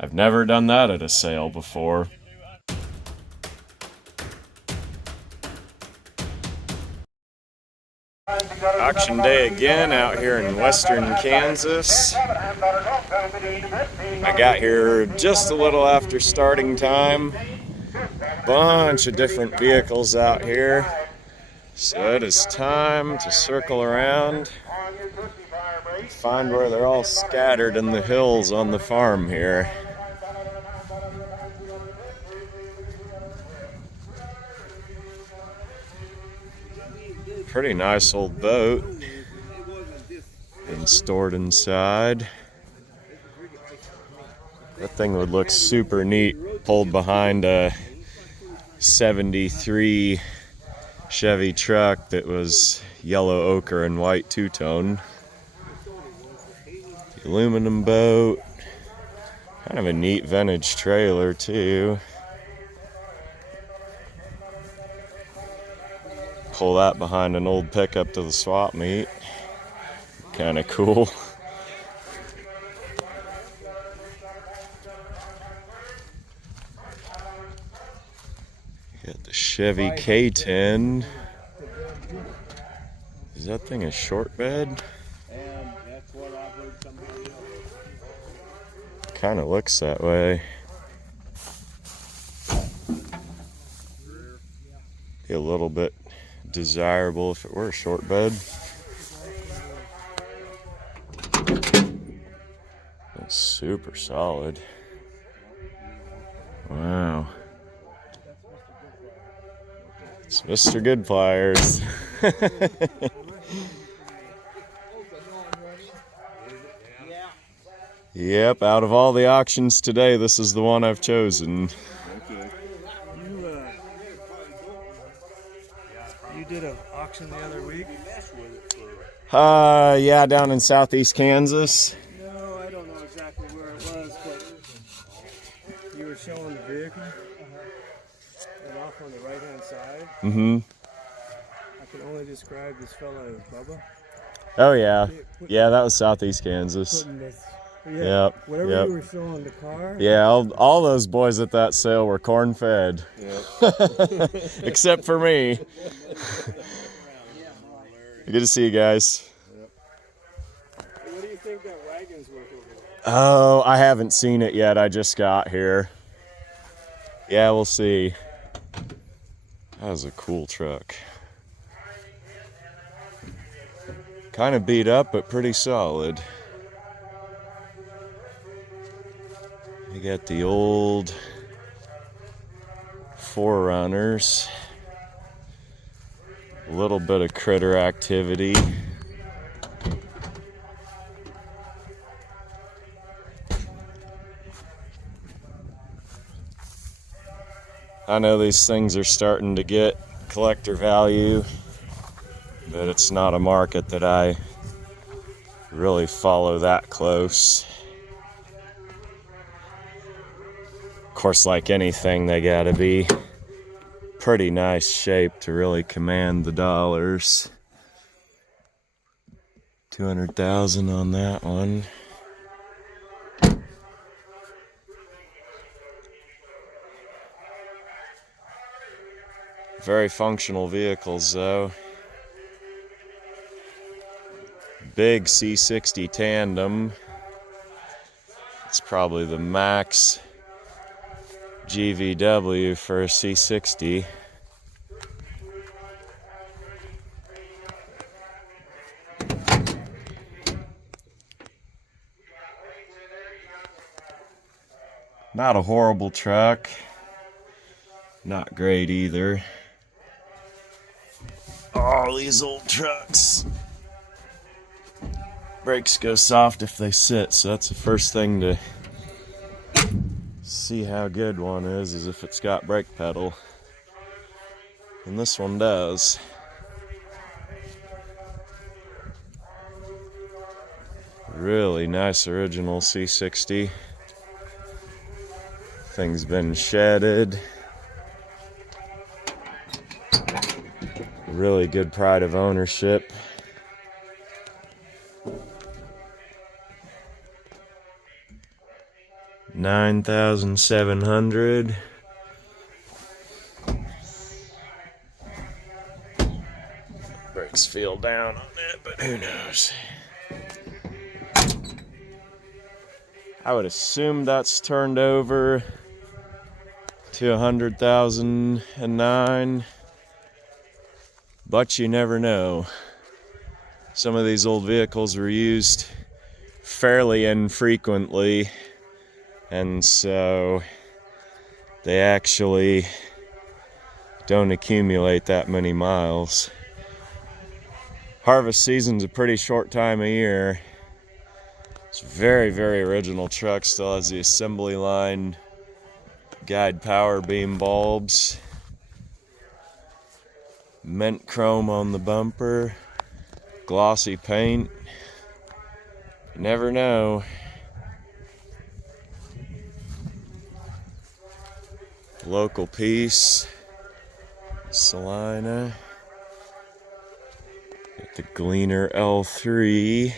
I've never done that at a sale before. Auction day again out here in western Kansas. I got here just a little after starting time. Bunch of different vehicles out here. So it is time to circle around and find where they're all scattered in the hills on the farm here. Pretty nice old boat. Been stored inside. That thing would look super neat pulled behind a 73 Chevy truck that was yellow ochre and white two-tone. The aluminum boat. Kind of a neat vintage trailer too. Pull that behind an old pickup to the swap meet. Kind of cool. Got the Chevy K10. Is that thing a short bed? Kind of looks that way. Be a little bit desirable if it were a short bed. That's super solid. Wow. It's Mr. Goodpliersparts. Yep, out of all the auctions today, this is the one I've chosen. Okay. You did an auction the other week? Yeah, down in southeast Kansas. No, I don't know exactly where it was, but you were showing the vehicle and off on the right-hand side. Mm-hmm. I can only describe this fellow as Bubba. Oh, yeah. Yeah, that was southeast Kansas. Yeah, Yep. whatever Yep. you were showing the car. Yeah, all those boys at that sale were corn-fed. Yep. Except for me. Good to see you guys. Yep. What do you think that wagon's worth over there? Oh, I haven't seen it yet. I just got here. Yeah, we'll see. That was a cool truck. Kind of beat up, but pretty solid. You got the old 4Runners. A little bit of critter activity. I know these things are starting to get collector value, but it's not a market that I really follow that close. Of course, like anything, they gotta be pretty nice shape to really command the dollars. 200,000 on that one. Very functional vehicles though. Big C60 tandem. It's probably the max GVW for a C60. Not a horrible truck. Not great either. Oh, these old trucks. Brakes go soft if they sit, so that's the first thing to see how good one is if it's got brake pedal. And this one does. Really nice original C60. Thing's been shedded. Really good pride of ownership. $9,700. Brakes feel down on it, but who knows? I would assume that's turned over to 100,009, but you never know. Some of these old vehicles were used fairly infrequently, and so they actually don't accumulate that many miles. Harvest season's a pretty short time of year. It's a very, very original truck. Still has the assembly line guide power beam bulbs, mint chrome on the bumper, glossy paint. You never know. Local piece, Salina. Got the Gleaner L3.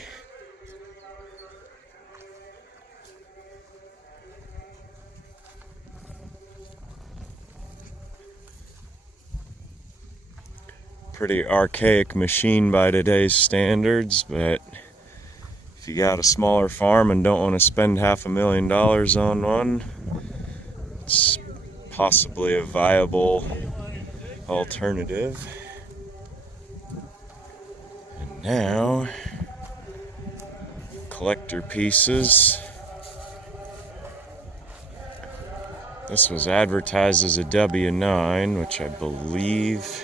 Pretty archaic machine by today's standards, but if you got a smaller farm and don't want to spend $500,000 on one, it's possibly a viable alternative. And now, collector pieces. This was advertised as a W9, which I believe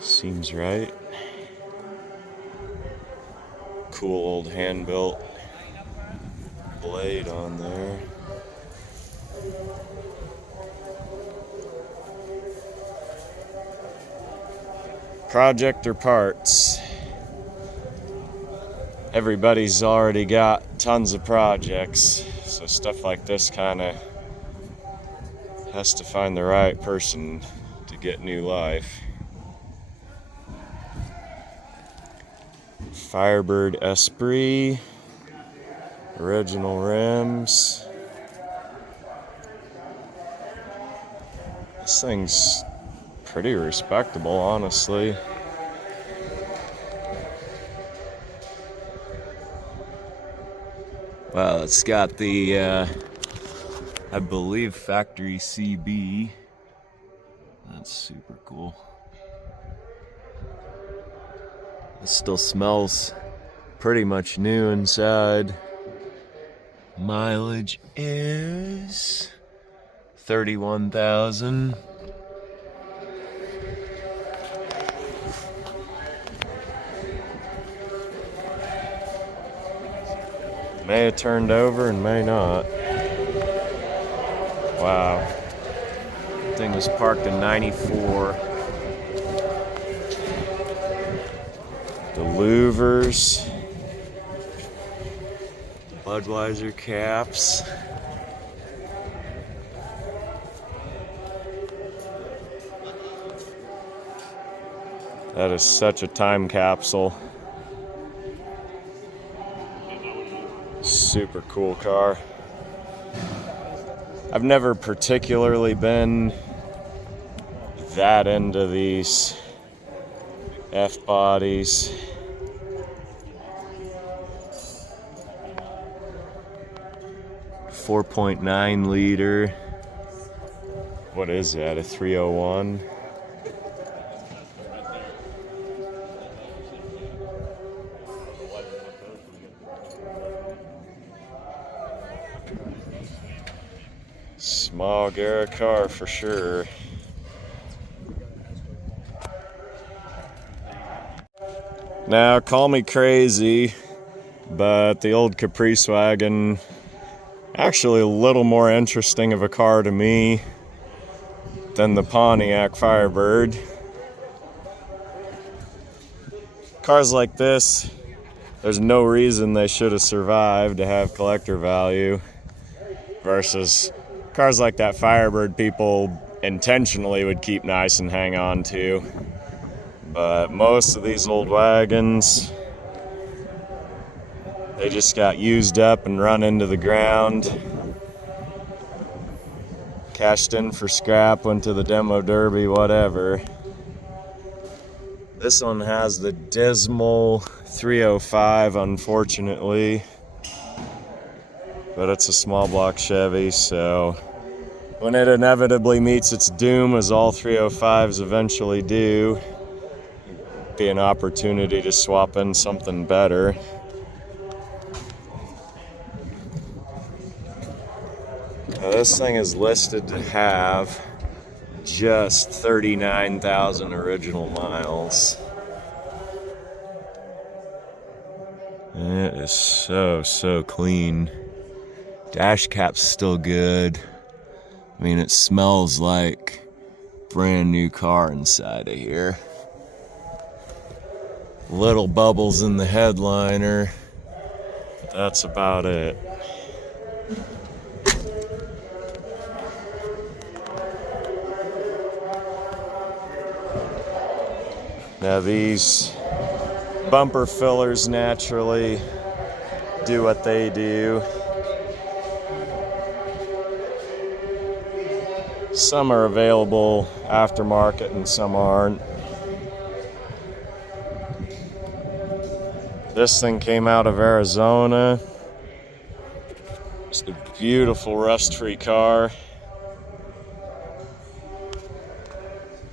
seems right. Cool old hand-built blade on there. Project or parts. Everybody's already got tons of projects, so stuff like this kind of has to find the right person to get new life. Firebird Esprit, original rims. This thing's pretty respectable, honestly. Well, it's got the, I believe, factory CB. That's super cool. It still smells pretty much new inside. Mileage is 31,000. May have turned over and may not. Wow. Thing was parked in 94. The louvers, Budweiser caps. That is such a time capsule. Super cool car. I've never particularly been that into these F-bodies. .9 liter. What is that? A 301? Smog era car for sure. Now, call me crazy, but the old Caprice wagon, actually a little more interesting of a car to me than the Pontiac Firebird. Cars like this, there's no reason they should have survived to have collector value, versus cars like that Firebird people intentionally would keep nice and hang on to. But most of these old wagons, They just got used up and run into the ground. Cashed in for scrap, went to the demo derby, whatever. This one has the dismal 305, unfortunately. But it's a small block Chevy, so when it inevitably meets its doom, as all 305s eventually do, be an opportunity to swap in something better. Now, this thing is listed to have just 39,000 original miles. It is so clean. Dash cap's still good. I mean, it smells like brand new car inside of here. Little bubbles in the headliner, but that's about it. Now these bumper fillers naturally do what they do. Some are available aftermarket and some aren't. This thing came out of Arizona. It's a beautiful rust-free car.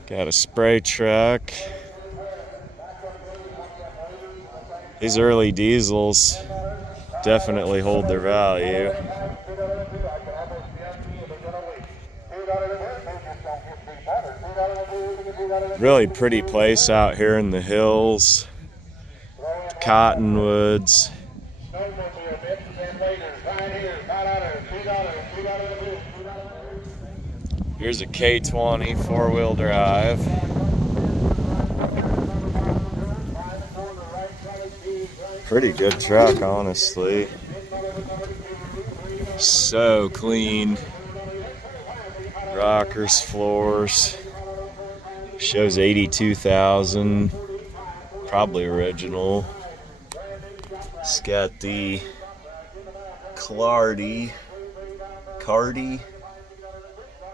Got a spray truck. These early diesels definitely hold their value. Really pretty place out here in the hills. Cottonwoods. Here's a K20 four-wheel drive. Pretty good truck, honestly. So clean. Rockers, floors. Shows 82,000. Probably original. It's got the Cardi.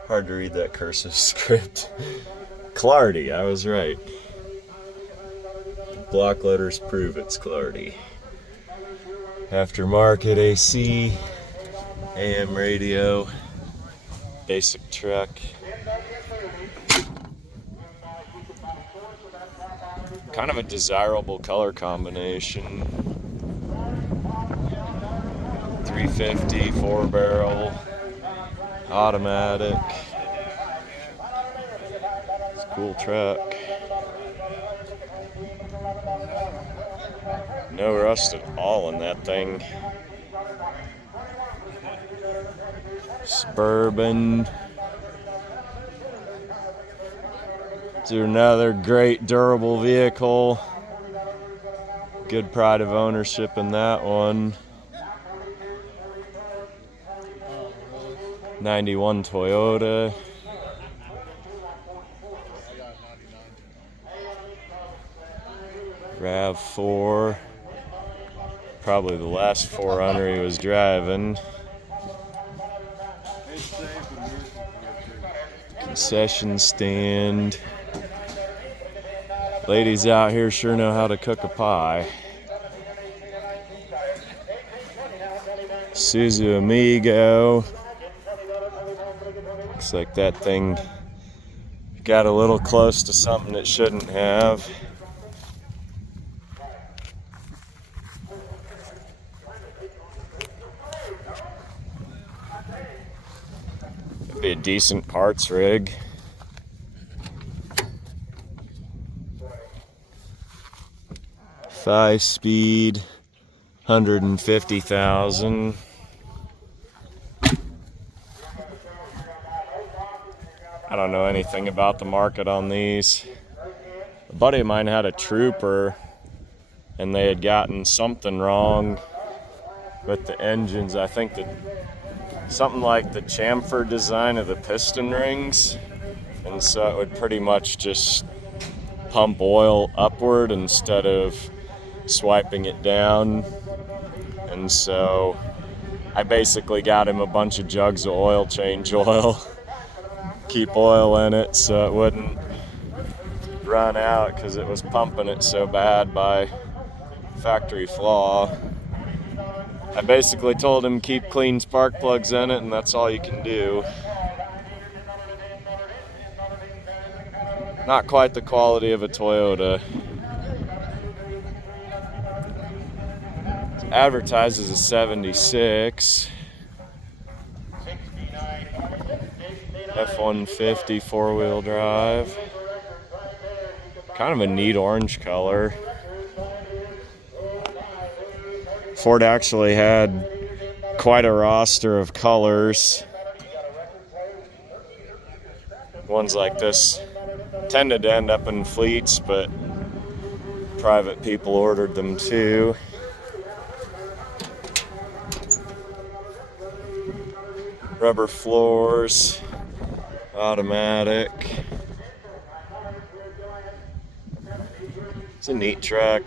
Hard to read that cursive script. Clardy, I was right. The block letters prove it's Clardy. Aftermarket AC, AM radio, basic truck. Kind of a desirable color combination. 350, 4-barrel, automatic. It's a cool truck. No rust at all in that thing. Suburban. It's another great durable vehicle. Good pride of ownership in that one. 91 Toyota. RAV4. Probably the last 4Runner he was driving. Concession stand. Ladies out here sure know how to cook a pie. Suzu Amigo. Looks like that thing got a little close to something it shouldn't have. It'd be a decent parts rig. Five-speed, 150,000. I don't know anything about the market on these. A buddy of mine had a Trooper, and they had gotten something wrong with the engines. I think that something like the chamfer design of the piston rings, and so it would pretty much just pump oil upward instead of swiping it down. And so I basically got him a bunch of jugs of oil change oil, keep oil in it so it wouldn't run out because it was pumping it so bad by factory flaw. I basically told him keep clean spark plugs in it, and that's all you can do. Not quite the quality of a Toyota. It advertises a 76. F-150 four-wheel drive. Kind of a neat orange color. Ford actually had quite a roster of colors. Ones like this tended to end up in fleets, but private people ordered them too. Rubber floors, automatic. It's a neat truck.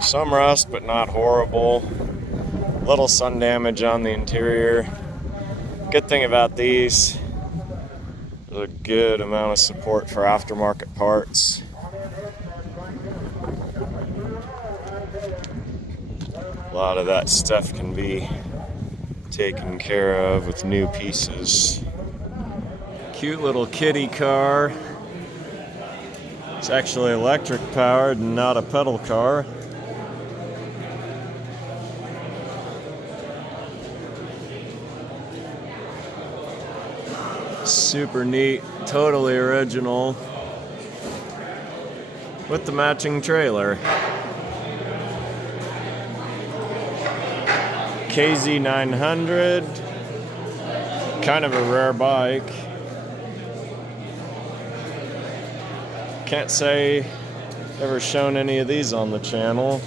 Some rust, but not horrible. Little sun damage on the interior. Good thing about these, there's a good amount of support for aftermarket parts. A lot of that stuff can be taken care of with new pieces. Cute little kitty car. It's actually electric powered and not a pedal car. Super neat, totally original, with the matching trailer. KZ900, kind of a rare bike. Can't say ever shown any of these on the channel.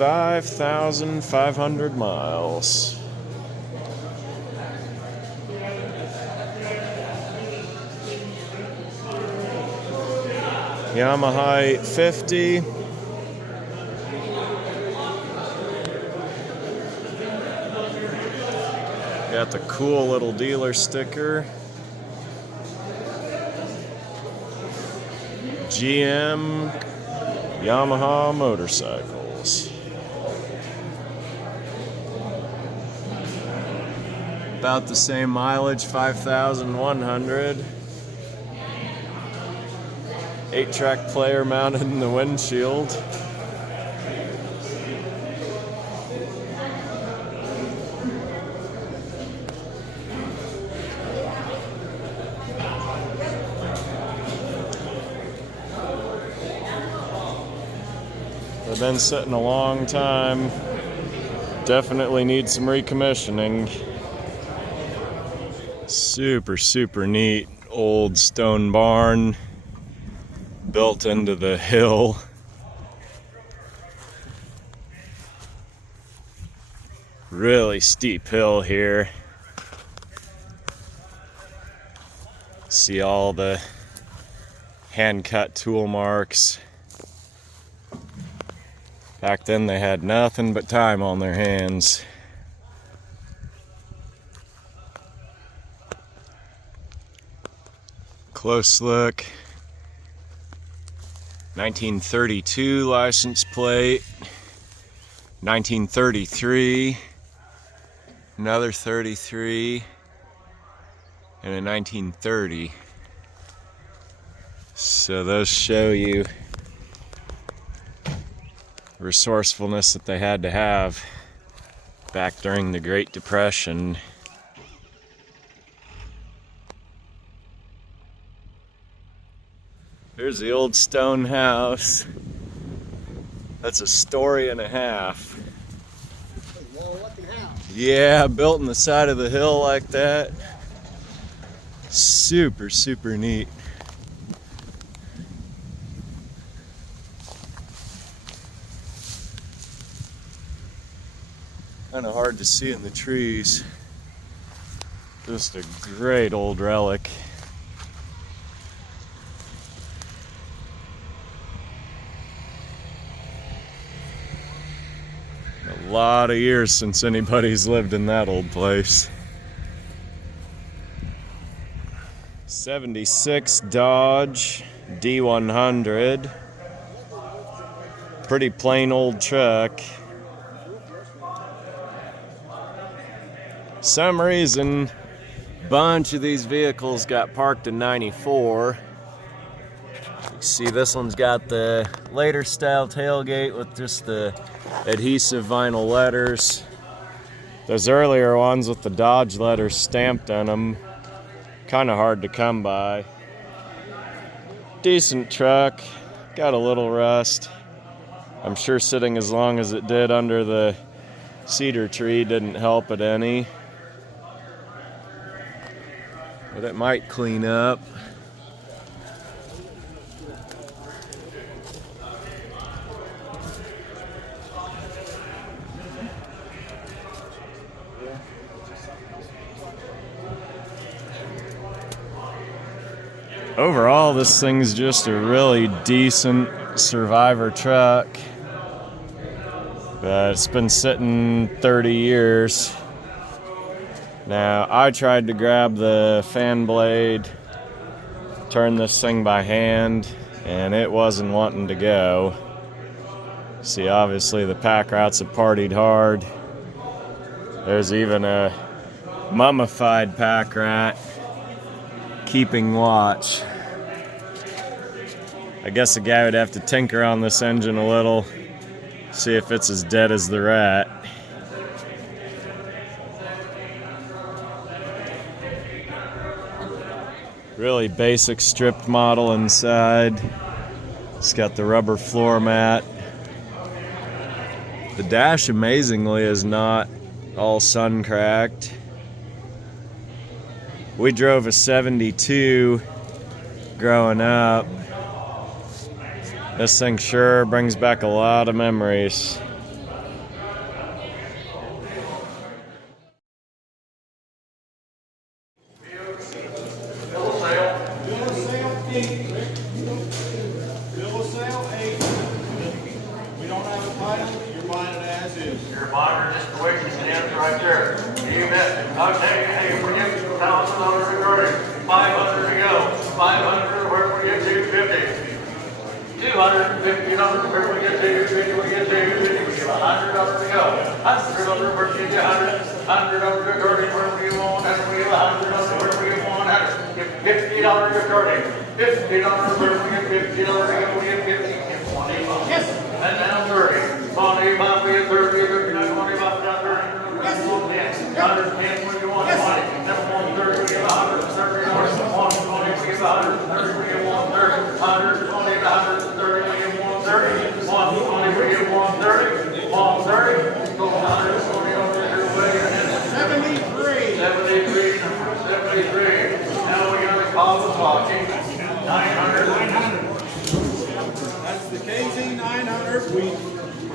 $5,500 miles. Yamaha 850. Got the cool little dealer sticker. GM Yamaha motorcycles. About the same mileage, 5,100. 8-track player mounted in the windshield. They've been sitting a long time. Definitely need some recommissioning. Super, super neat old stone barn built into the hill. Really steep hill here. See all the hand-cut tool marks. Back then they had nothing but time on their hands. Close look. 1932 license plate. 1933. Another 33. And a 1930. So those show you resourcefulness that they had to have back during the Great Depression. Here's the old stone house. That's a story and a half. Yeah, built in the side of the hill like that. Super, super neat. Kind of hard to see in the trees. Just a great old relic. A lot of years since anybody's lived in that old place. 76 Dodge D100. Pretty plain old truck. Some reason, bunch of these vehicles got parked in 94. You see this one's got the later style tailgate with just the adhesive vinyl letters. Those earlier ones with the Dodge letters stamped on them, kind of hard to come by. Decent truck, got a little rust. I'm sure sitting as long as it did under the cedar tree didn't help it any. But it might clean up. Overall, this thing's just a really decent survivor truck. But it's been sitting 30 years. Now, I tried to grab the fan blade, turn this thing by hand, and it wasn't wanting to go. See, obviously the pack rats have partied hard. There's even a mummified pack rat keeping watch. I guess the guy would have to tinker on this engine a little, see if it's as dead as the rat. Really basic stripped model inside. It's got the rubber floor mat. The dash, amazingly, is not all sun cracked. We drove a 72 growing up. This thing sure brings back a lot of memories.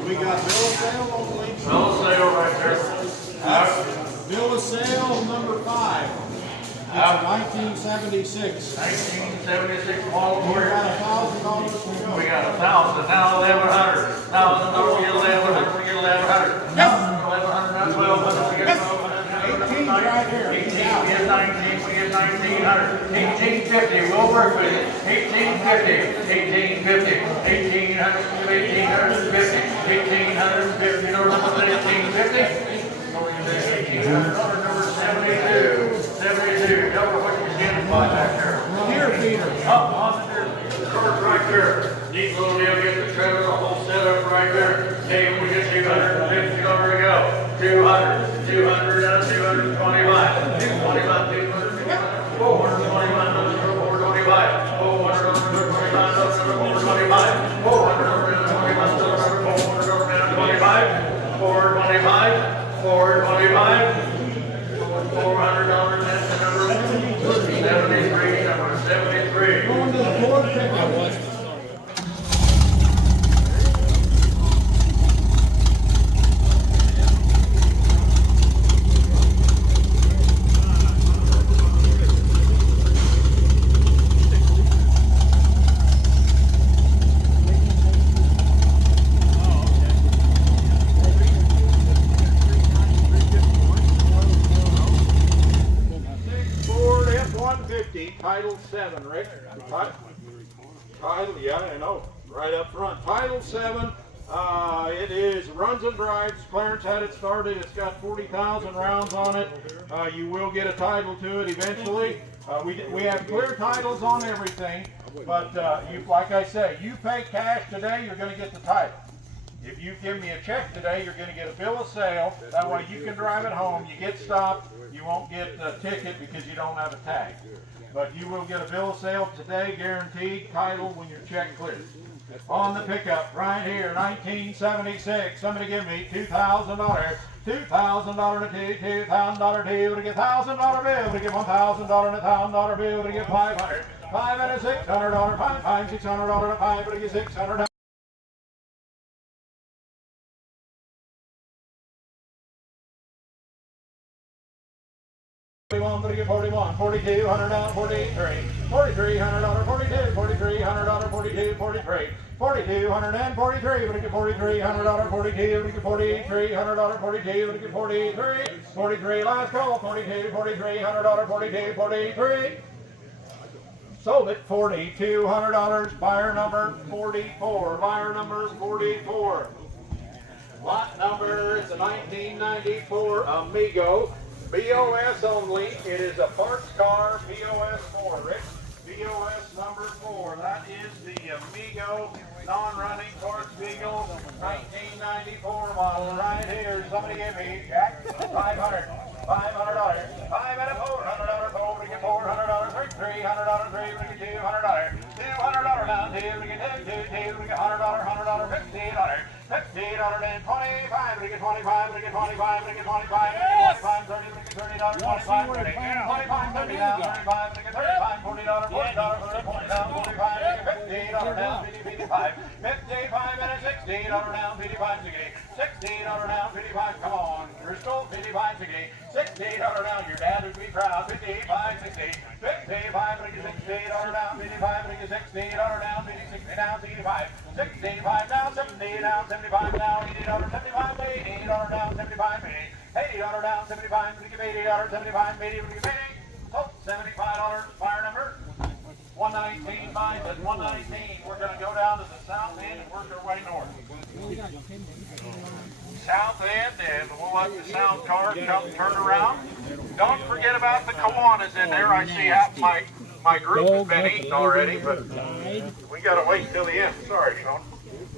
We got bill of sale only. Bill of sale right there. Bill of sale number 5. It's 1976. 1976 model. We got $1,000 to go. We got 1,000, now 1,100. $1,000, we get 1,100, we get 1,100. Yes. 1,100, 1,200, we get 1,200. 18 right here. 18, we get 19, we get 1,900. 1850, we'll work with it. 1850, 1850, 1,800, 1,850, 1,850, number 1850. Number 72, 72, number what you can buy back there. Here, Peter. Up on the cars right there. Neat little deal, get the trailer, the whole setup right there. Hey, we get $250 to go. 200, 200, 225, 225, 225, 425, 425, 425, 425, 425, 425, 425, 150, title 7, Rick. Title, yeah, I know, right up front. Title 7, it is runs and drives. Clarence had it started. It's got 40,000 rounds on it. You will get a title to it eventually. We have clear titles on everything, but like I say, you pay cash today, you're going to get the title. If you give me a check today, you're going to get a bill of sale. That way you can drive it home. You get stopped, you won't get a ticket because you don't have a tag. But you will get a bill of sale today, guaranteed, title when your check clears. On the pickup, right here, 1976. Somebody give me $2,000. $2,000 to $2,000 deal to get $1,000 bill to get $1,000 and $1,000 bill to get $500. $5 and a $600. $5, $600 to $5 to get $600. $41, $41, $4,200 down, $43, $4,300, $42, $4,300, $42, $43, $4,243, but it get $4,300, $42, but it get $4,300, $42, but it get $43, $43, last call, $42, $4,300, $42, $43. Sold it, $4,200, buyer number 44, buyer number 44. Lot number is a 1994 Amigo. BOS only. It is a parts car. BOS 4, Rick. BOS number 4. That is the Amigo non-running parts Beagle 1994 model right here. Somebody give me Jack. $500. $500. $5 and a $400. $4 to get $400. $300. $3 to get $200. $200 down. $2 to get $2. $2 to get $100. $100. $50. $50 and $25 to get $25 to get $25 to get $25 to get $25 $30 to get $30 $25 $30 $25 $30 down $35 to get $35 $40 $40 $40 down $45 to get $50 down $55 $55 and a $60 down $55 to get $60 down $55. Come on, Crystal. $55 to get $60 down. Your dad would be proud. $55 $60 $55 to get $60 down $55 to get $60 down $60 down $65 $65 down $70 down $75 down $80 $75 $80 down $75 $80 down $75 to give $80 $75 $80 to give $80. Oh, $75 fire number 119 mine at 119. We're going to go down to the south end and work our way north. South end, and we'll let the sound car come turn around. Don't forget about the Kiwanis in there. I see half my group has been eaten already, but we got to wait until the end. Sorry, Sean.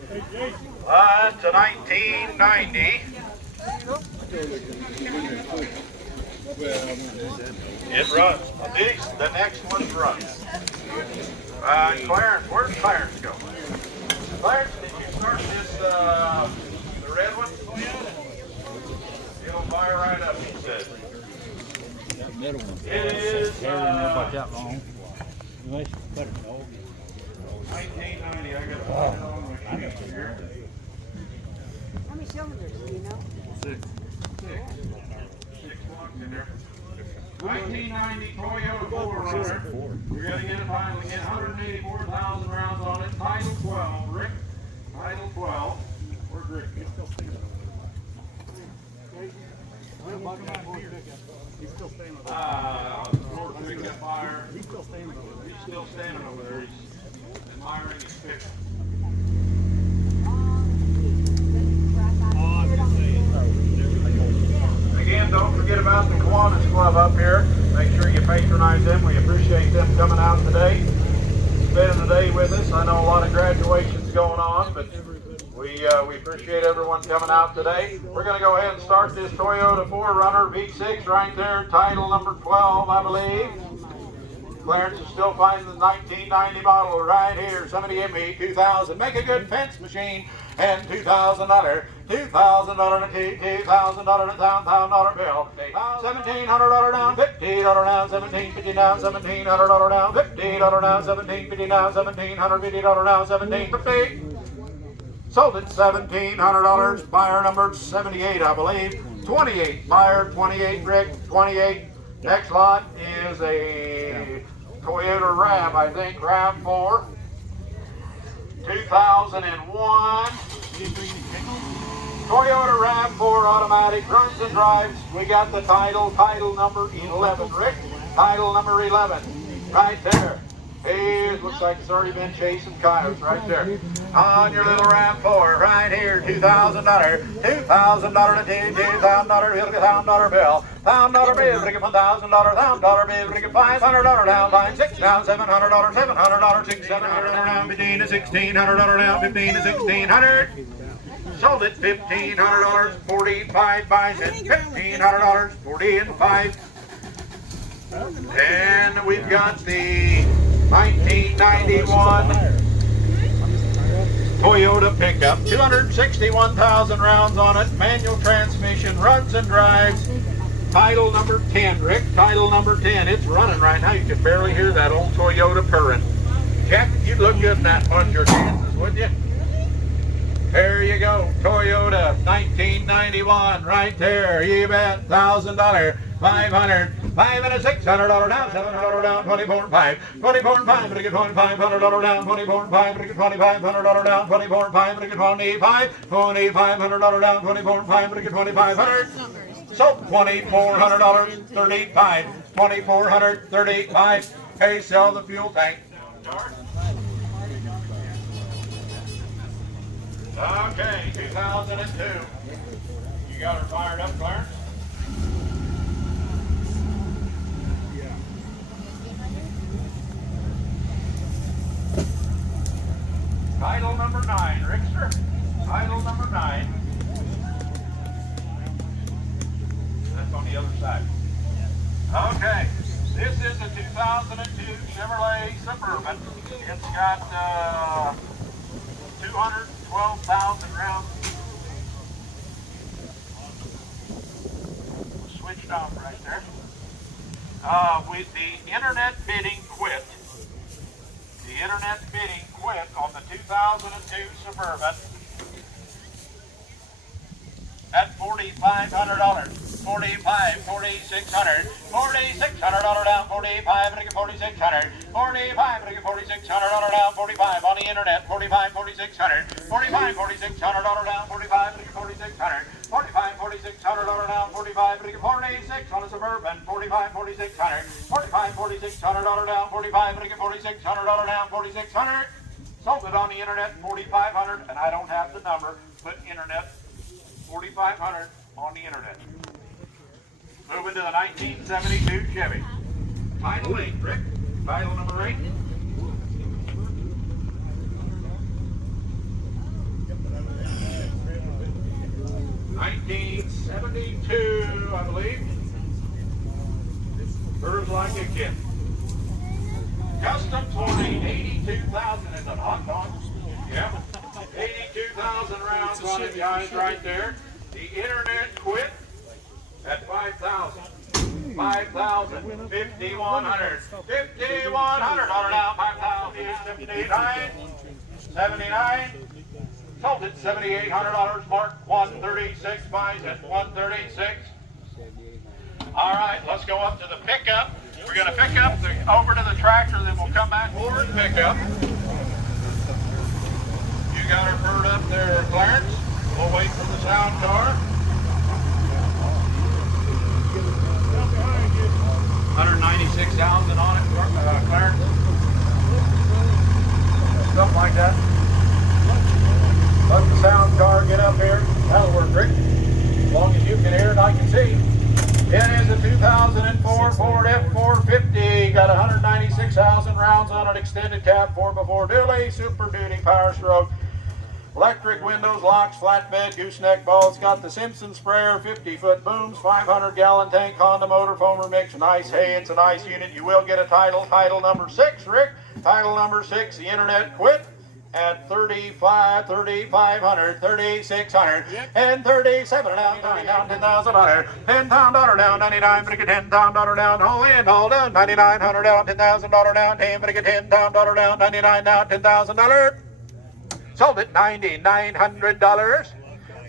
It's a 1990. It runs. The next one runs. Clarence, where'd Clarence go? Clarence, did you start this, the red one? It'll fire right up, he said. That middle one. It is, about that long. 1990. I got to put it on my sheet here. How many cylinders do you know? 6 blocks in there. 1990 Toyota 4Runner. You're going to get a title again. 184,000 rounds on it. Title 12, Rick. Title 12. Where's Rick? He's still standing with us. Pickup fire. He's still standing with us. He's still standing over there. He's admiring his picture. Again, don't forget about the Kiwanis Club up here. Make sure you patronize them. We appreciate them coming out today, spending the day with us. I know a lot of graduations going on, but we appreciate everyone coming out today. We're going to go ahead and start this Toyota 4Runner V6 right there, title number 12, I believe. Clarence is still finding the 1990 model right here. Somebody give me 2,000. Make a good fence machine. And $2,000, $2,000 and $2,000 $1,000 bill. $1,700 down, $50 down, $1,750 down, $1,700 down, $50 down, $1,750 down, $1,750 down, $1,750. Sold at $1,700. Buyer number 78, I believe. 28. Buyer 28. Rick 28. Next lot is a Toyota Ram, I think, Ram 4. 2001 Toyota Ram 4 automatic, runs and drives. We got the title number 11, Rick. Title number 11, right there. Hey, looks like it's already been chasing coyotes right there. On your little RAV4, right here, $2,000, $2,000 to $2,000 bill, $1,000 bill, $1,000 bill, bring it $1,000, $1,000 bill, bring it $500 down, line $6 down, $700, $700, $600, $700 down, $15 to $1,600 down, $15 to $1,600. Sold it $1,500, 45 buys it, $1,500, 40 and 5. And we've got the 1991 Toyota pickup, 261,000 rounds on it, manual transmission, runs and drives. Title number 10, Rick, title number 10. It's running right now. You can barely hear that old Toyota purring. Jack, you'd look good in that Buncher, Kansas, wouldn't you? There you go, Toyota 1991, right there. You bet, $1,000, 500, $500 and $600 down, $700 down, 24 and 5, 24 and 5, but I get $2,500 down, 24 and 5, but I get $2,500 down, 24 and 5, but I get $2,500 down, 24 and 5, but I get $2,500. So $2,400, 35, $2,400, 35. Hey, sell the fuel tank. Okay, 2002. You got her fired up, Clarence? Title number 9, Rickster. Title number 9. That's on the other side. Okay, this is a 2002 Chevrolet Suburban. It's got 212,000 rounds. Switched off right there. With the internet bidding quit. The internet bidding quit on the 2002 Suburban at $4,500. 45, 4,600, $4,600 down, 45, and I get 4,600, 45, and I get $4,600 down, 45 on the internet, 45, 4,600, 45, $4,600 down, 45, and I get 4,600, 45, $4,600 down, 45, and I get 46 on a Suburban, 45, 4,600, 45, $4,600 down, 45, and I get $4,600 down, 4,600. Sold it on the internet, 4,500, and I don't have the number, but internet, 4,500 on the internet. Moving to the 1972 Chevy. Title 8, Rick. Title number 8. $1972, I believe. Birds like a kid. Custom 20, 82,000 is a hot dog. Yeah. 82,000 rounds on it, guys, right there. The internet quit at 5,000, 5,000, 5,100, 5,100 on it now, 5,000, 79, 79, sold it $7,800, mark 136, buys at 136. All right, let's go up to the pickup. We're going to pick up over to the tractor, then we'll come back over and pick up. You got her bird up there, Clarence. We'll wait for the sound car. 196,000 on it, Clarence. Something like that. Let the sound car get up here. That'll work, Rick. As long as you can hear and I can see. It is a 2004 Ford F450. Got 196,000 rounds on it. Extended cab 4x4 dually. Super Duty power stroke. Electric windows, locks, flatbed, gooseneck ball. It's got the Simpson sprayer, 50-foot booms, 500-gallon tank, Honda motor, foamer mix, nice hay. It's a nice unit. You will get a title number 6, Rick. Title number 6, the internet quit at 35, 3,500, 3,600, and 37 down, down $10,000, $10,000 down, 99, but I get $10,000 down, all in, all done, $9,900 down, $10,000 down, 10, but I get $10,000 down, 99 down, $10,000. Sold it $9,900.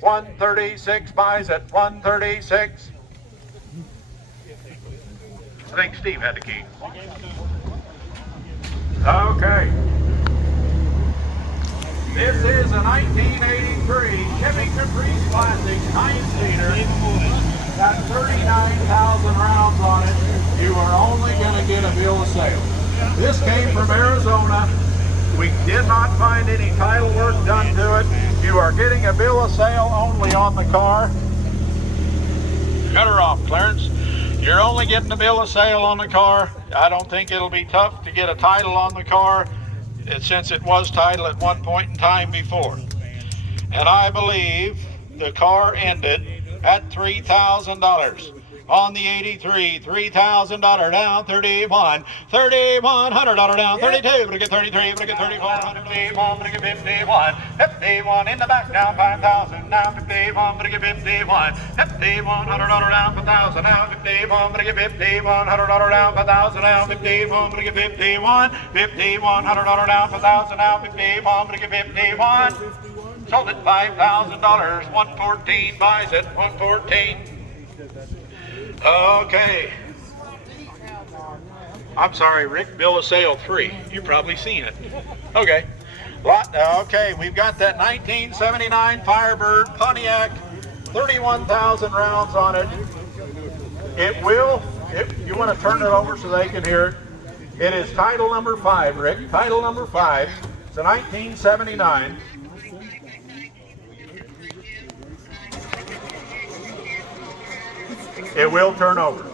136 buys at 136. I think Steve had the key. Okay. This is a 1983 Chevy Caprice Classic 9-seater. Got 39,000 rounds on it. You are only a bill of sale. This came from Arizona. We did not find any title work done to it. You are getting a bill of sale only on the car. Cut her off, Clarence. You're only getting a bill of sale on the car. I don't think it'll be tough to get a title on the car since it was titled at one point in time before. And I believe the car ended at $3,000. On the 83, $3,000 down, 31, $3,100 down, 32, but I get 33, but I get 34, 51, but I get 51, 51 in the back down, 5,000, now 51, but I get 51, $5,100 down, 1,000, now 51, but I get 5,100 down, 1,000, now 51, but I get 51, $5,100 down, 1,000, now 51, but I get 51. Sold at $5,000, 114 buys it, 114. Okay. I'm sorry, Rick, bill of sale 3. You've probably seen it. Okay. Okay, we've got that 1979 Firebird Pontiac, 31,000 rounds on it. You want to turn it over so they can hear it. It is title number 5, Rick. Title number 5. It's a 1979. It will turn over.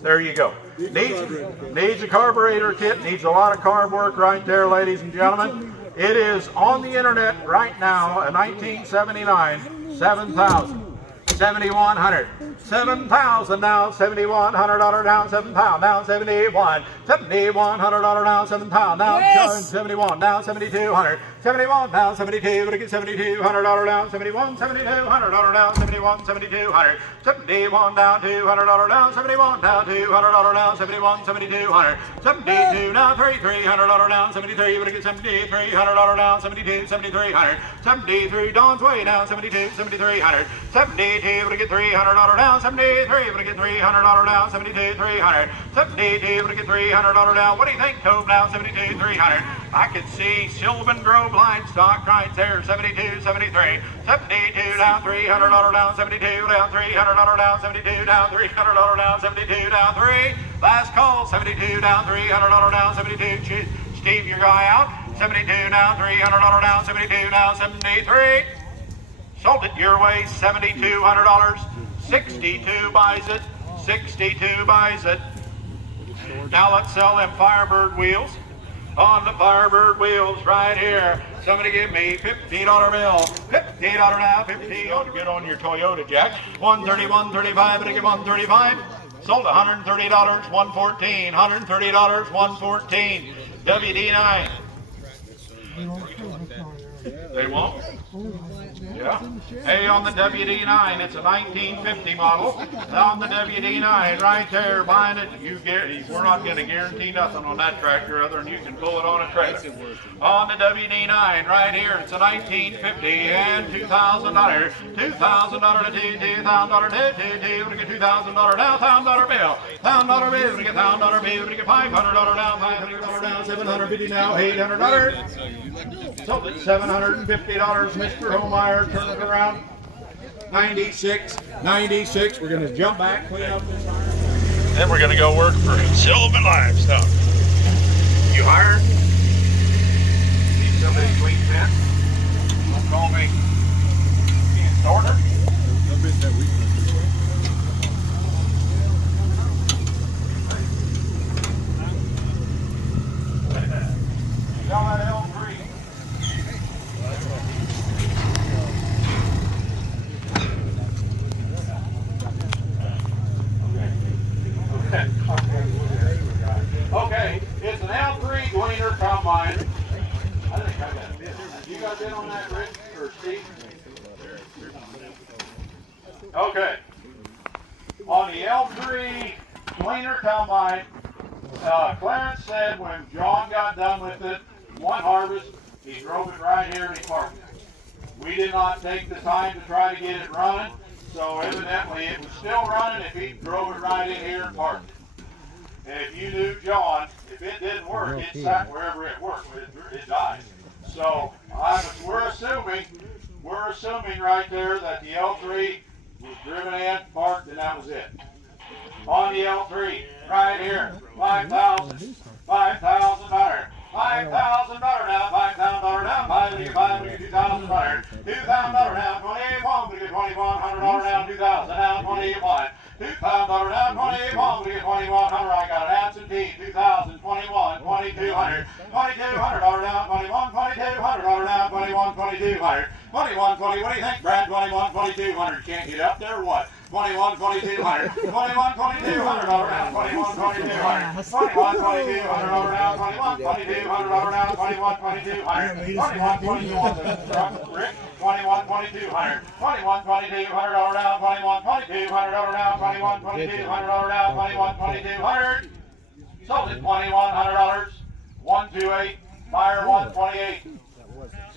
There you go. Needs a carburetor kit, needs a lot of carb work right there, ladies and gentlemen. It is on the internet right now, a 1979, 7,000, 7,100. 7,000 now, $7,100 down, 7,000 now, 71, $7,100 down, 7,000 now, 71 now, 7,200, 71 now, 72, but I get $7,200 down, 71, $7,200 down, 71, 7,200, 71 down, $200 down, 71 down, $200 down, 71, 7,200, 72 now, $3,300 down, 73, but I get $7,300 down, 72, 7,300, 73 Don's way down, 72, 7,300, 72, but I get $300 down, 73, but I get $300 down, 72, 300, 72, but I get $300 down. What do you think, Tobe? Down 72, 300. I could see Sylvan Grove Livestock right there, 72, 73, 72 down, $300 down, 72 down, $300 down, 72 down, $300 down, 72 down, 3. Last call, 72 down, $300 down, 72. Steve, your guy out. 72 down, $300 down, 72 down, 73. Sold it your way, $7,200. 62 buys it, 62 buys it. Now let's sell them Firebird wheels. On the Firebird wheels right here. Somebody give me $50 bill. $50 now, 50. Oh, get on your Toyota, Jack. 130, 135, but I get 135. Sold $130, 114. $130, 114. WD9. They won't? Yeah. Hey, on the WD9, it's a 1950 model. On the WD9, right there, buying it, we're not going to guarantee nothing on that tractor other than you can pull it on a trailer. On the WD9, right here, it's a 1950 and $2,000. $2,000 to $2,000 we get $2,000 down, $1,000 bill. $1,000 bill, we get $1,000 bill, we get $500 down, $500 down, $750 now, $800. So it's $750, Mr. Homeyer, turn it around. 96, 96. We're going to jump back, clean up this iron. Then we're going to go work for Sylvan Livestock. You hired? Need somebody to clean fence? Don't call me. Being starter? Tell that L3. Okay, it's an L3 gleaner combine. I think I got this. You got that on that, Rick, or Steve? Okay. On the L3 gleaner combine, Clarence said when John got done with it, one harvest, he drove it right here and he parked it. We did not take the time to try to get it running, so evidently it was still running if he drove it right in here and parked it. And if you knew John, if it didn't work, it sat wherever it worked, it died. So we're assuming right there that the L3 was driven in, parked, and that was it. On the L3, right here, 5,000, $5,000. $5,000 now, $5,000 now, $5,000 now, $2,000 now, 21, we get $2,100 now, $2,000 now, 21. $2,000 now, 21, we get $2,100. I got an absentee, 2000, 21, $2,200. $2,200 now, 21, $2,200 now, 21, $2,200. 21, 20, what do you think, Brad? 21, $2,200. Can't get up there, what? 21, $2,200. 21, $2,200 now, 21, $2,200. 21, $2,200 now, 21, $2,200 now, 21, $2,200. 21, $2,200. Rick, 21, $2,200. 21, $2,200 now, 21, $2,200 now, 21, $2,200 now, 21, $2,200. Sold it, $2,100. 128, buyer 128.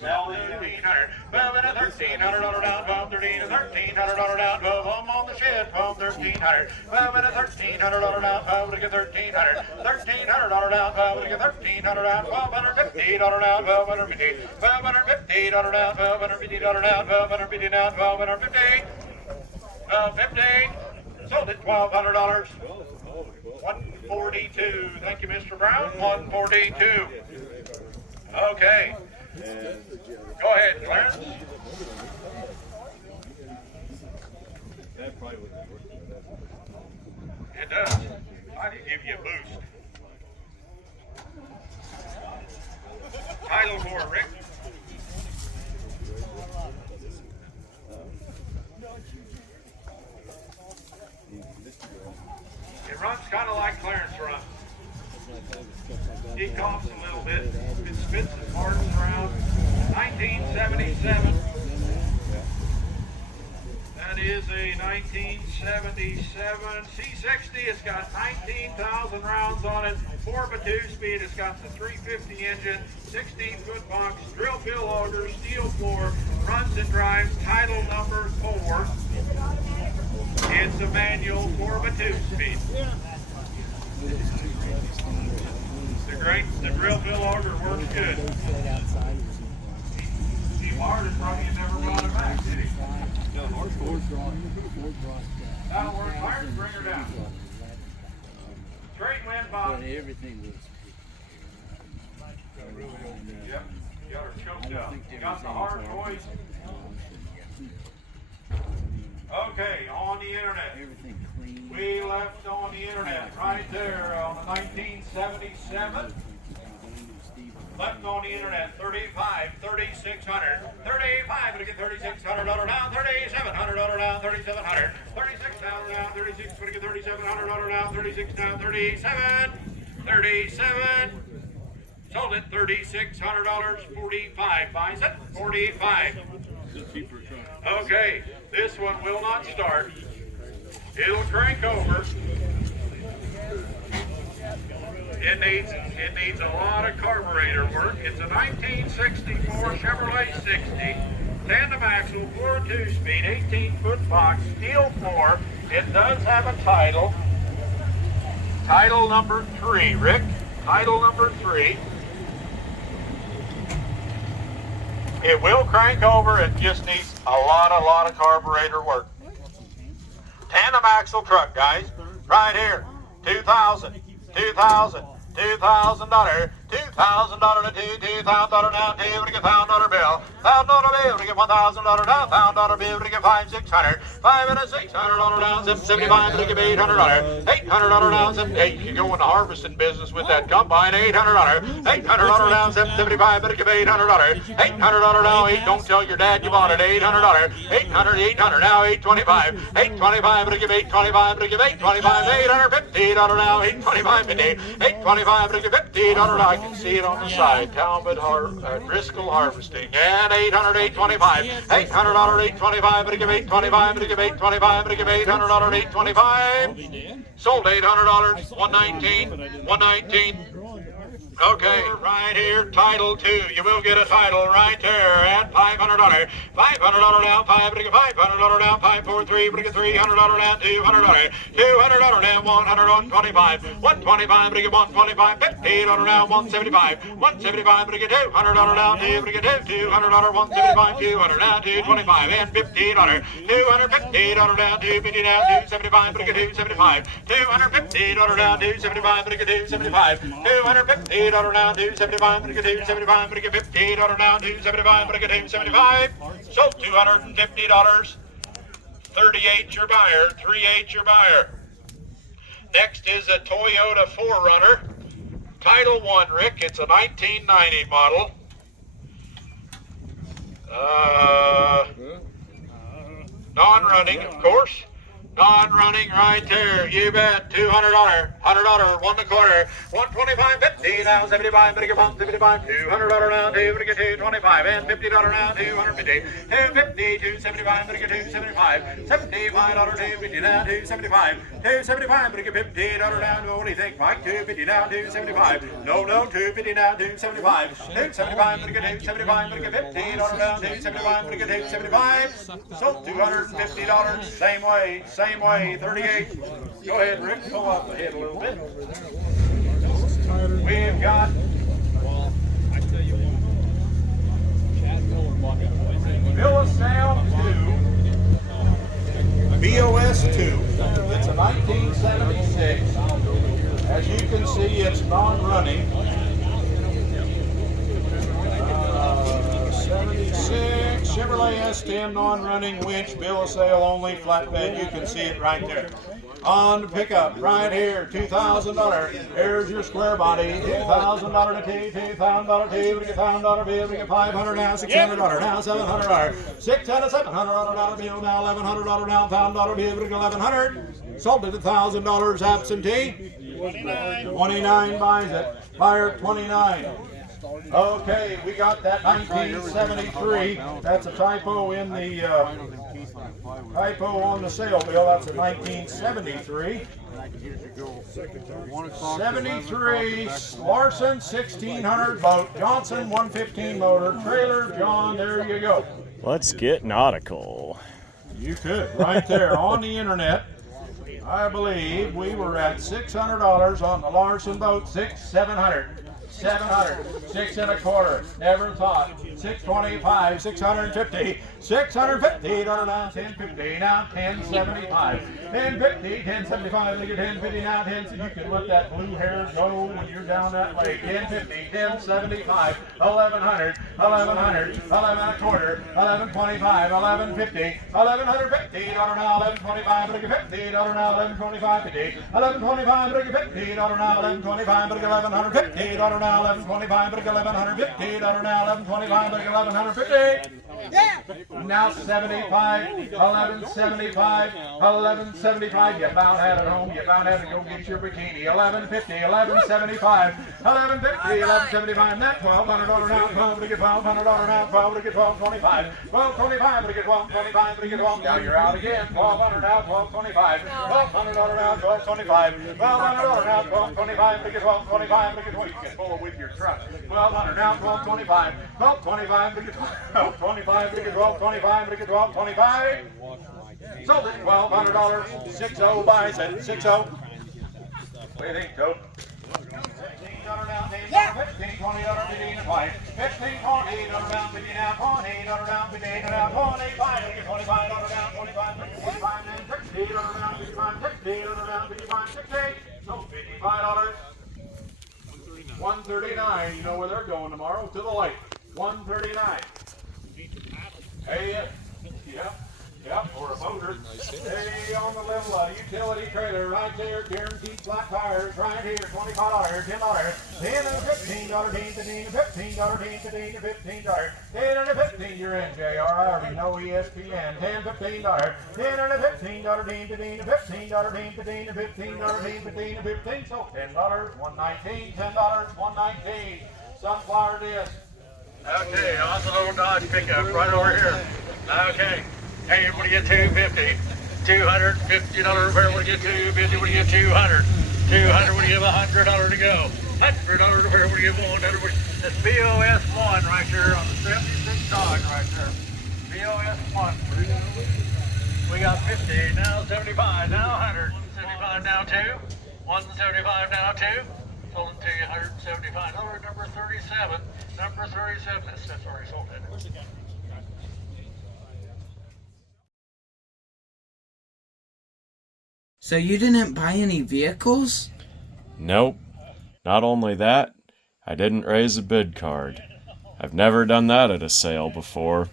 Sell the $1,500. 12 and a $1,300 down, 12, 13, a $1,300 down, 12, I'm on the shed, 12, $1,300. 12 and a $1,300 down, 12, to get $1,300. $1,300 down, 12, to get $1,300 down, $1,250 down, $1,250. $1,250 down, $1,250 down, $1,250 down, $1,250. $1,250. Sold it, $1,200. 142. Thank you, Mr. Brown. 142. Okay. Go ahead, Clarence. It does. I can give you a boost. Title for it, Rick. It runs kind of like Clarence runs. He coughs a little bit. It spits and farts around. 1977. That is a 1977 C60. It's got 19,000 rounds on it. 4x2 speed. It's got the 350 engine, 16-foot box, drill bill auger, steel floor, runs and drives. Title number 4. It's a manual 4x2 speed. The drill bill auger works good. He wired it from you and never brought it back, did he? That'll work. Clarence, bring her down. Straight wind, Bob. Everything was. Yep. You got her choked up. Got the hard voice. Okay, on the internet. We left on the internet right there on the 1977. Left on the internet, 35, 3,600, 35, but again, $3,600 down, $3,700 down, $3,700, 36,000 down, 36, but again, $3,700 down, 36 down, 37, 37. Sold it, $3,600, 45. Buys it, 45. Okay, this one will not start. It'll crank over. It needs a lot of carburetor work. It's a 1964 Chevrolet 60, tandem axle, 4.2 speed, 18-foot box, steel floor. It does have a title. Title number 3, Rick. Title number 3. It will crank over. It just needs a lot of carburetor work. Tandem axle truck, guys. Right here. $2,000. $2,000 to $2,000 to $2,000 now, $2 to get $1,000 bill, $1,000 bill to get $1,000 down, $1,000 bill to get $5,600, $5 and a $600 down, $775 to get $800, $800 down, $780. You go in the harvesting business with that combine, $800 down, $775 to get $800, $800 now, don't tell your dad you bought it, $800, $800 now, $825, $825 to give $825 to give $825, $850 now, $825 $825 to give $50. I can see it on the side. Talbot Driscoll Harvesting. And $800, $825. $800, $825 to give $825 to give $825 to give $800, $825. Sold $800. $119. $119. Okay, right here, title 2. You will get a title right there at $500. $500 down, $500 down, 543, bring it $300 down, $200. $200 down, $125. $125, bring it $125. $50 down, $175. $175, bring it $200 down, bring it $200, $175, $200 down, $225, and $50. $250 down, $250 down, $275, bring it $275. $250 down, $275, bring it $275. $250 down, $275, bring it $275, bring it $50 down, $275, bring it $275. Sold $250. 38 your buyer, 38 your buyer. Next is a Toyota 4Runner. Title 1, Rick. It's a 1990 model. Non-running, of course. Non-running right there. You bet. $200. $100. 1 1/4. 125. 50 now. 75. Better get 175. $200 now. $225 and $50 now. $250. $250. $275. Better get $275. $75. $250 now. $275. $275. Better get $50 now. What do you think, Mike? $250 now. $275. No. $250 now. $275. $275. Better get $275. Better get $50 now. $275. Better get $275. Sold $250. Same way. 38. Go ahead, Rick. Pull up the head a little bit. We've got bill of sale 2. BOS 2. It's a 1976. As you can see, it's non-running. 76 Chevrolet S10 non-running winch, bill of sale only, flatbed. You can see it right there. On the pickup, right here, $2,000. Here's your square body, $2,000 to T, $2,000 T, we get $1,000 bill, we get $500 now, $600 now, $700, $600, $700 bill now, $1,100 now, $1,000 bill, we get $1,100. Sold at $1,000 absentee. 29 buys it. Buyer 29. Okay, we got that 1973. That's a typo in the typo on the sale bill. That's a 1973. 73 Larson 1600 boat, Johnson 115 motor, trailer, John. There you go. Let's get nautical. You could right there on the internet. I believe we were at $600 on the Larson boat. $700. 6 1/4. Never thought. 625. 650. 650. Now 1050. Now 1075. 1050. 1075. Look at 1050 now. 10. So you can let that blue hair go when you're down that lake. 1050. 1075. 1100. 1100. 11 1/4. 1125. 1150. 1150. Now 1125. Look at 50. Now 1125. 50. 1125. Look at 50. Now 1125. Look at 1150. Now 1125, but $1,150. Now 1125, but $1,150. Yeah. Now 75, 1175, 1175. You about had it home. You about had to go get your bikini. 1150, 1175, 1150, 1175. That $1,200 now. 12 to get $1,200 now. 12 to get 1225. 1225 to get 1225 to get 12. Now you're out again. 1,200 now. 1225. $1,200 now. 1225. $1,200 now. 1225 to get 1225 to get 12. You can pull it with your truck. 1,200 now. 1225. 1225 to get 1225. To get 1225, to get 1225. Sold it $1,200. 60 buys it. 60. What do you think, Toad? $15 down, Yeah. $15, $20, $15 twice. $15, $20 down, $15 down, $20 down, $15 down, $25, to get $25 down, $25, $55 down, $60 down, $55, $60 down, $55, $60. So $55. $139. You know where they're going tomorrow? To the lake. $139. Hey, yep, or a motor. Hey, on the level, utility trailer right there, guaranteed flat tires right here, $25, $10, $10 and $15, $10 to $15, $10 to $15, $10 and $15, you're in, JR, I already know ESPN, $10, $15, $10 and $15, $10 to $15, $10 to $15, $10 to $15, so $10, $119, $10, $119, sunflower disc. Okay, on the little Dodge pickup right over here. Okay, hey, what do you get? $250, $250. Where would you get $250? What do you get? $200, $200. What do you have? $100 to go. $100. Where would you you want. That's BOS1 right there on the 76 Dodge right there. BOS1. We got 50, now 75, now 100. 75 now 2. 175 now 2. Sold it to you, $175. Number 37. Number 37. That's already sold it. So you didn't buy any vehicles? Nope. Not only that, I didn't raise a bid card. I've never done that at a sale before.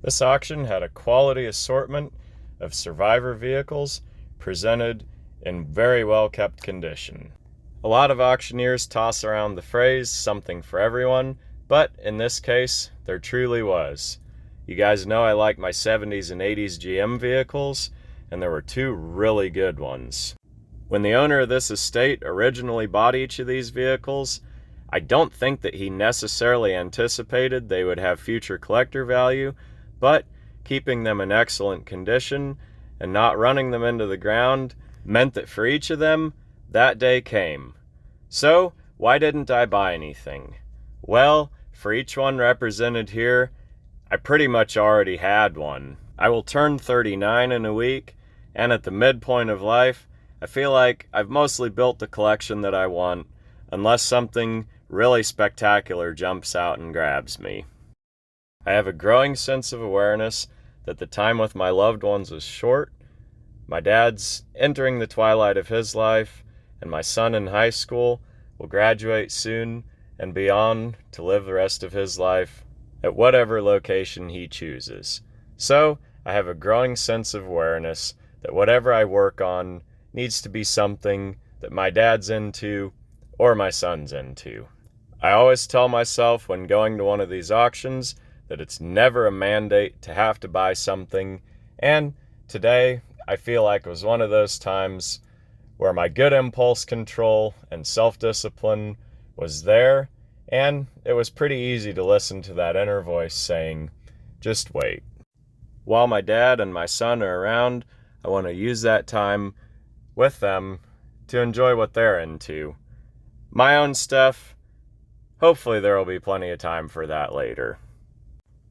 This auction had a quality assortment of survivor vehicles presented in very well kept condition. A lot of auctioneers toss around the phrase something for everyone, but in this case, there truly was. You guys know I like my 70s and 80s GM vehicles, and there were two really good ones. When the owner of this estate originally bought each of these vehicles, I don't think that he necessarily anticipated they would have future collector value, but keeping them in excellent condition and not running them into the ground meant that for each of them, that day came. So, why didn't I buy anything? Well, for each one represented here, I pretty much already had one. I will turn 39 in a week, and at the midpoint of life, I feel like I've mostly built the collection that I want, unless something really spectacular jumps out and grabs me. I have a growing sense of awareness that the time with my loved ones is short. My dad's entering the twilight of his life, and my son in high school will graduate soon and be on to live the rest of his life at whatever location he chooses. So, I have a growing sense of awareness that whatever I work on needs to be something that my dad's into or my son's into. I always tell myself when going to one of these auctions that it's never a mandate to have to buy something, and today I feel like it was one of those times where my good impulse control and self-discipline was there, and it was pretty easy to listen to that inner voice saying, just wait. While my dad and my son are around, I want to use that time with them to enjoy what they're into. My own stuff, hopefully there will be plenty of time for that later.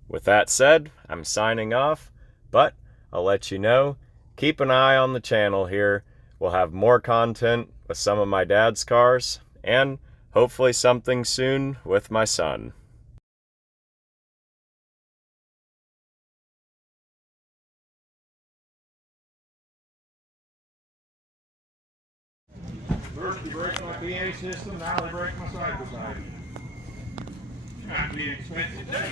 With that said, I'm signing off, but I'll let you know, keep an eye on the channel here. We'll have more content with some of my dad's cars, and hopefully something soon with my son. First they break my PA system, now they break my cycle side. Trying to be an expensive day.